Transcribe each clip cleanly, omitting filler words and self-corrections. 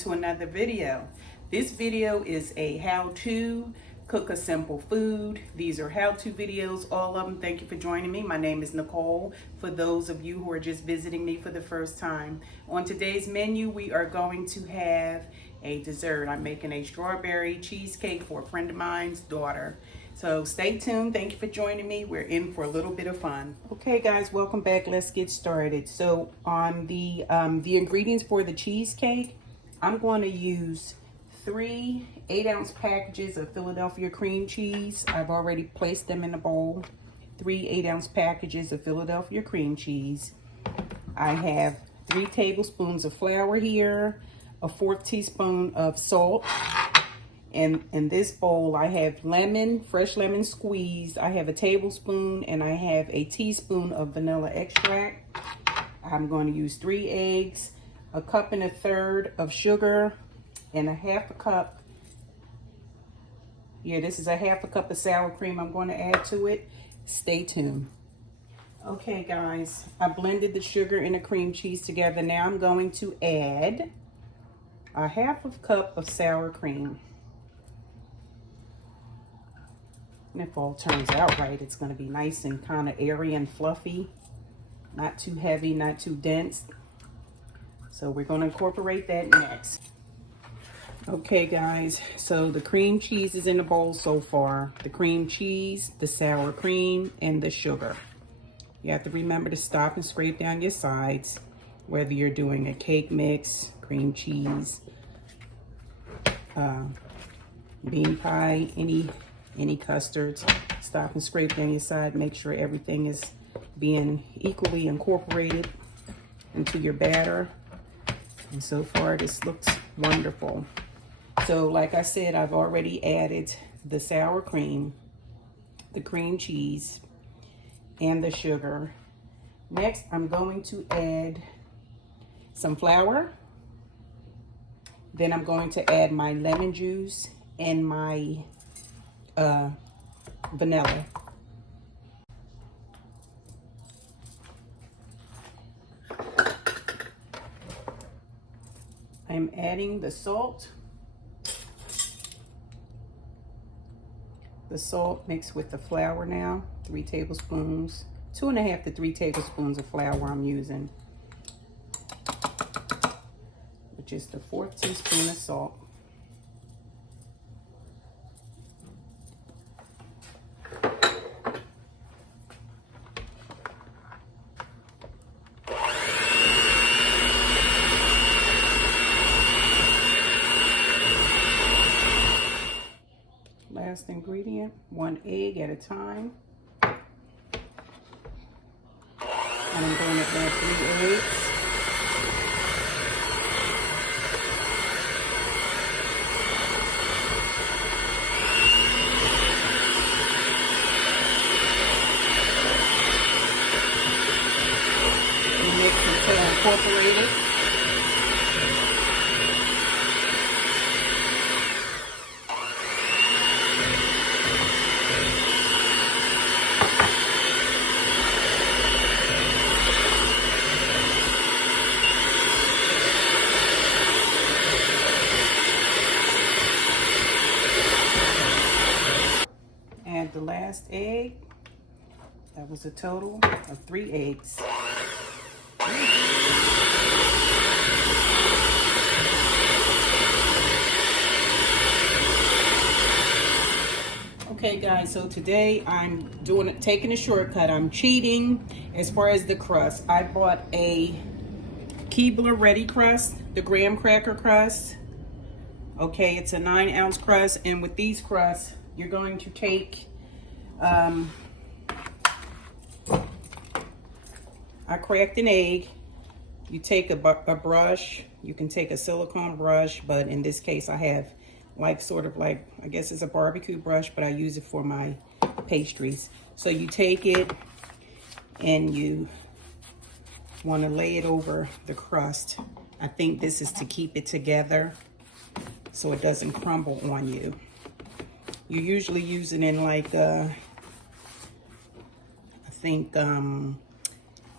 to another video. This video is a how-to cook a simple food. These are how-to videos, all of them. Thank you for joining me. My name is Nicole, for those of you who are just visiting me for the first time. On today's menu, we are going to have a dessert. I'm making a strawberry cheesecake for a friend of mine's daughter. So stay tuned. Thank you for joining me. We're in for a little bit of fun. Okay guys, welcome back. Let's get started. So on the ingredients for the cheesecake, I'm going to use 3 8-ounce packages of Philadelphia cream cheese. I've already placed them in a bowl. 3 8-ounce packages of Philadelphia cream cheese. I have 3 tablespoons of flour here, a 1/4 teaspoon of salt. And in this bowl, I have lemon, fresh lemon squeezed. I have a tablespoon and I have a teaspoon of vanilla extract. I'm going to use 3 eggs, a 1 1/3 cups of sugar, and a 1/2 cup. Yeah, this is a 1/2 cup of sour cream I'm going to add to it. Stay tuned. Okay guys, I blended the sugar and the cream cheese together. Now I'm going to add a 1/2 cup of sour cream. And if all turns out right, it's going to be nice and kind of airy and fluffy. Not too heavy, not too dense. So we're going to incorporate that next. Okay guys, so the cream cheese is in the bowl so far. The cream cheese, the sour cream, and the sugar. You have to remember to stop and scrape down your sides, whether you're doing a cake mix, cream cheese, bean pie, any custards. Stop and scrape down your side. Make sure everything is being equally incorporated into your batter. And so far, this looks wonderful. So like I said, I've already added the sour cream, the cream cheese, and the sugar. Next, I'm going to add some flour. Then I'm going to add my lemon juice and my vanilla. I'm adding the salt. The salt mixed with the flour now, 3 tablespoons, 2.5 to 3 tablespoons of flour I'm using, which is the 1/4 teaspoon of salt. Last ingredient, 1 egg at a time. And I'm going to add 3 eggs. And mix until incorporated. Add the last egg. That was a total of 3 eggs. Okay guys, so today I'm taking a shortcut. I'm cheating as far as the crust. I bought a Keebler Ready crust, the graham cracker crust. Okay, it's a 9-ounce crust, and with these crusts, you're going to take, I cracked an egg. You take a brush. You can take a silicone brush, but in this case I have sort of like, I guess it's a barbecue brush, but I use it for my pastries. So you take it and you want to lay it over the crust. I think this is to keep it together so it doesn't crumble on you. You usually use it in like, I think,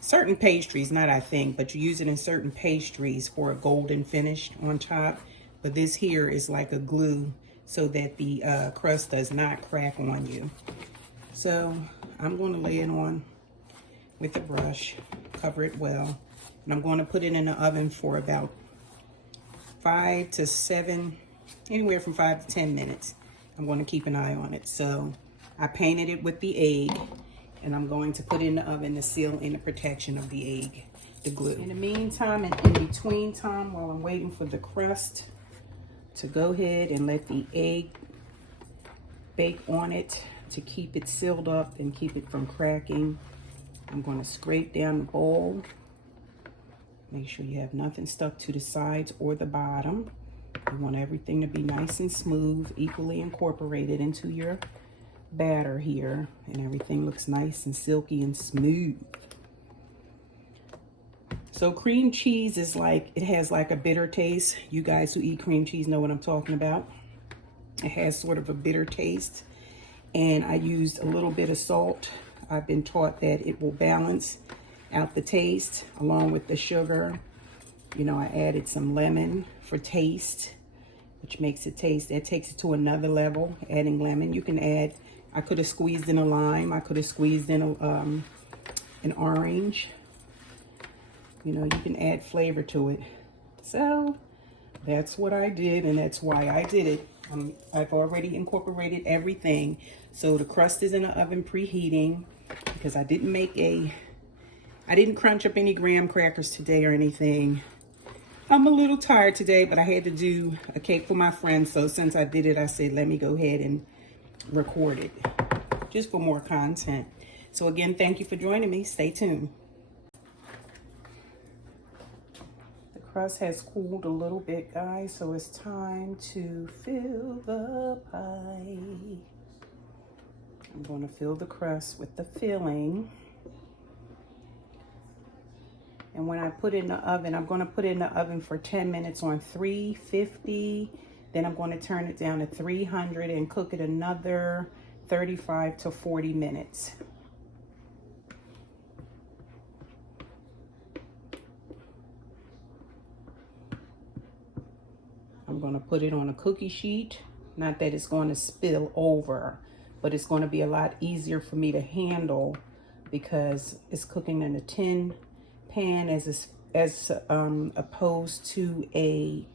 certain pastries, not I think, but you use it in certain pastries for a golden finish on top. but this here is like a glue so that the crust does not crack on you. So I'm going to lay it on with a brush, cover it well, and I'm going to put it in the oven for about 5 to 7, anywhere from 5 to 10 minutes. I'm going to keep an eye on it. So I painted it with the egg, and I'm going to put it in the oven to seal in the protection of the egg, the glue. In the meantime, and in between time, while I'm waiting for the crust to go ahead and let the egg bake on it to keep it sealed up and keep it from cracking, I'm going to scrape down the bowl. Make sure you have nothing stuck to the sides or the bottom. You want everything to be nice and smooth, equally incorporated into your batter here, and everything looks nice and silky and smooth. So cream cheese is like, it has like a bitter taste. You guys who eat cream cheese know what I'm talking about. It has sort of a bitter taste, and I used a little bit of salt. I've been taught that it will balance out the taste along with the sugar. You know, I added some lemon for taste, which makes it taste, that takes it to another level, adding lemon. You can add, I could have squeezed in a lime, I could have squeezed in an orange. You know, you can add flavor to it. So that's what I did, and that's why I did it. I've already incorporated everything. So the crust is in the oven preheating, because I didn't crunch up any graham crackers today or anything. I'm a little tired today, but I had to do a cake for my friend. So since I did it, I said, let me go ahead and record it just for more content. So again, thank you for joining me. Stay tuned. The crust has cooled a little bit, guys, so it's time to fill the pie. I'm going to fill the crust with the filling. And when I put it in the oven, I'm going to put it in the oven for 10 minutes on 350. Then I'm going to turn it down to 300 and cook it another 35 to 40 minutes. I'm going to put it on a cookie sheet. Not that it's going to spill over, but it's going to be a lot easier for me to handle because it's cooking in a tin pan as opposed to a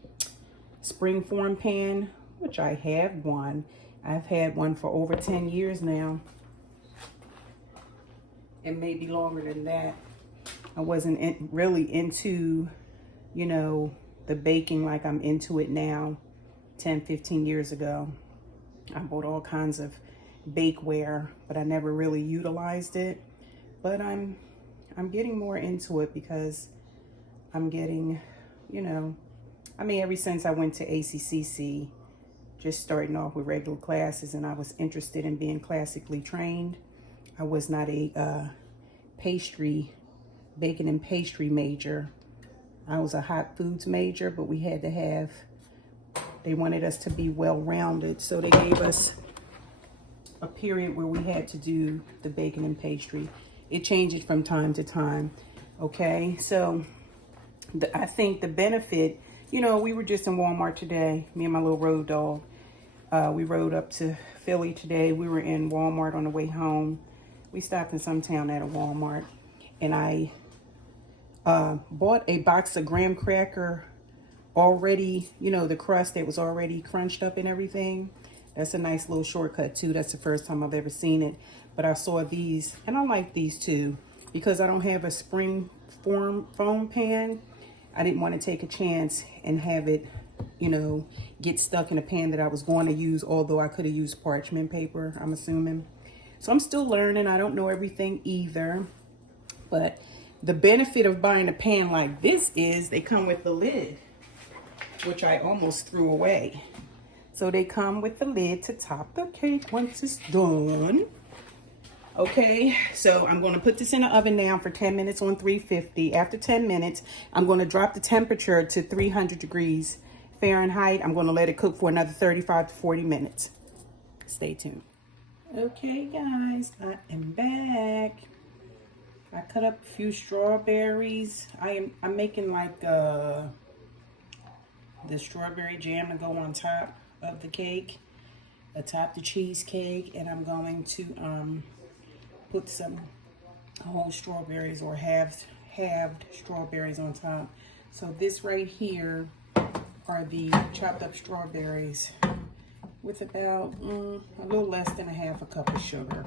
springform pan, which I have one. I've had one for over 10 years now, and maybe longer than that. I wasn't really into, you know, the baking like I'm into it now. 10, 15 years ago, I bought all kinds of bakeware, but I never really utilized it. But I'm getting more into it because I'm getting, you know, I mean, ever since I went to ACCC, just starting off with regular classes, and I was interested in being classically trained. I was not a baking and pastry major. I was a hot foods major, but we had to have, they wanted us to be well-rounded, so they gave us a period where we had to do the baking and pastry. It changes from time to time, okay? So I think the benefit, you know, we were just in Walmart today, me and my little road dog. We rode up to Philly today. We were in Walmart on the way home. We stopped in some town at a Walmart, and I bought a box of graham cracker already, you know, the crust that was already crunched up and everything. That's a nice little shortcut too. That's the first time I've ever seen it. But I saw these, and I like these too, because I don't have a spring foam pan. I didn't want to take a chance and have it, you know, get stuck in a pan that I was going to use, although I could have used parchment paper, I'm assuming. So I'm still learning. I don't know everything either. But the benefit of buying a pan like this is they come with the lid, which I almost threw away. So they come with the lid to top the cake once it's done. Okay, so I'm going to put this in the oven now for 10 minutes on 350. After 10 minutes, I'm going to drop the temperature to 300 degrees Fahrenheit. I'm going to let it cook for another 35 to 40 minutes. Stay tuned. Okay, guys, I am back. I cut up a few strawberries. I'm making like the strawberry jam to go on top of the cake, atop the cheesecake, and I'm going to put some whole strawberries or halved strawberries on top. So this right here are the chopped up strawberries with about a little less than a half a cup of sugar,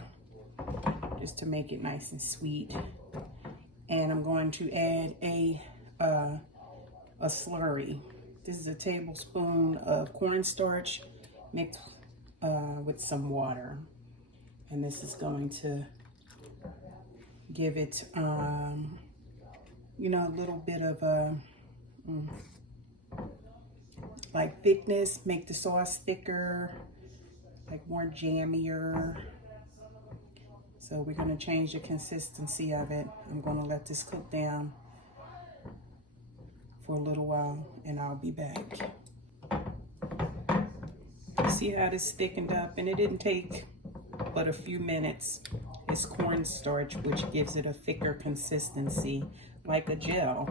just to make it nice and sweet. And I'm going to add a slurry. This is a tablespoon of cornstarch mixed with some water. And this is going to give it, you know, a little bit of like thickness, make the sauce thicker, like more jammier. So we're going to change the consistency of it. I'm going to let this cook down for a little while and I'll be back. See how this thickened up, and it didn't take but a few minutes. It's cornstarch, which gives it a thicker consistency, like a gel,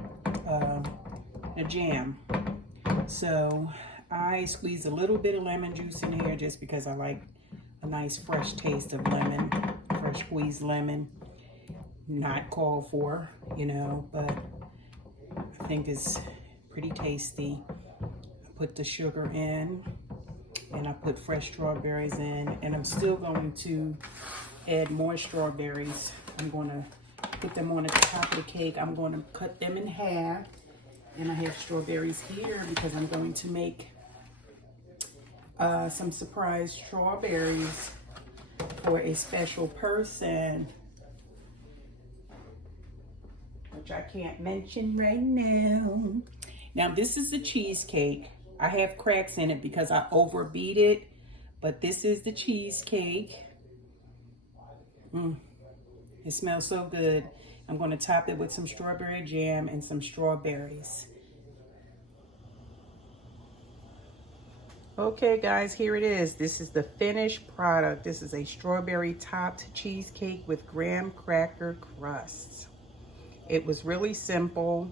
a jam. So I squeeze a little bit of lemon juice in here just because I like a nice fresh taste of lemon, fresh squeezed lemon. Not called for, you know, but I think it's pretty tasty. I put the sugar in and I put fresh strawberries in, and I'm still going to add more strawberries. I'm going to put them on the top of the cake. I'm going to cut them in half. And I have strawberries here because I'm going to make some surprise strawberries for a special person, which I can't mention right now. Now this is the cheesecake. I have cracks in it because I overbeat it, but this is the cheesecake. It smells so good. I'm going to top it with some strawberry jam and some strawberries. Okay guys, here it is. This is the finished product. This is a strawberry topped cheesecake with graham cracker crusts. It was really simple.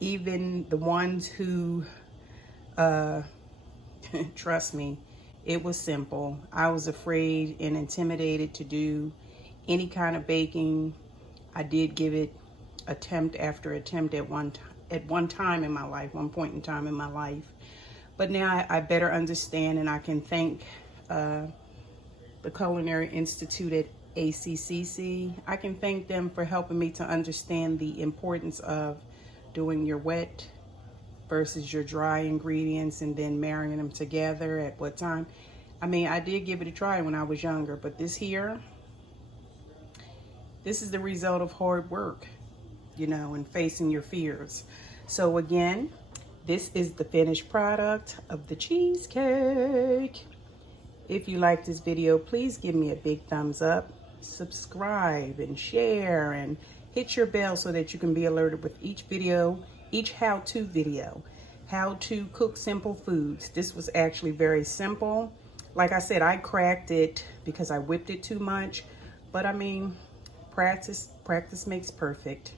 Even the ones who, trust me, it was simple. I was afraid and intimidated to do any kind of baking. I did give it attempt after attempt at one time in my life, one point in time in my life. But now I better understand, and I can thank the Culinary Institute at ACCC. I can thank them for helping me to understand the importance of doing your wet versus your dry ingredients and then marrying them together at what time. I mean, I did give it a try when I was younger, but this here, this is the result of hard work, you know, and facing your fears. So again, this is the finished product of the cheesecake. If you like this video, please give me a big thumbs up, subscribe and share, and hit your bell so that you can be alerted with each video, each how-to video, how to cook simple foods. This was actually very simple. Like I said, I cracked it because I whipped it too much, but I mean, practice makes perfect.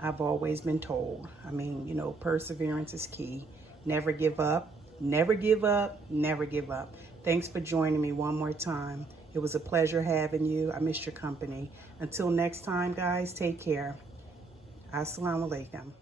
I've always been told. I mean, you know, perseverance is key. Never give up, never give up, never give up. Thanks for joining me one more time. It was a pleasure having you. I missed your company. Until next time, guys, take care. Assalamu alaikum.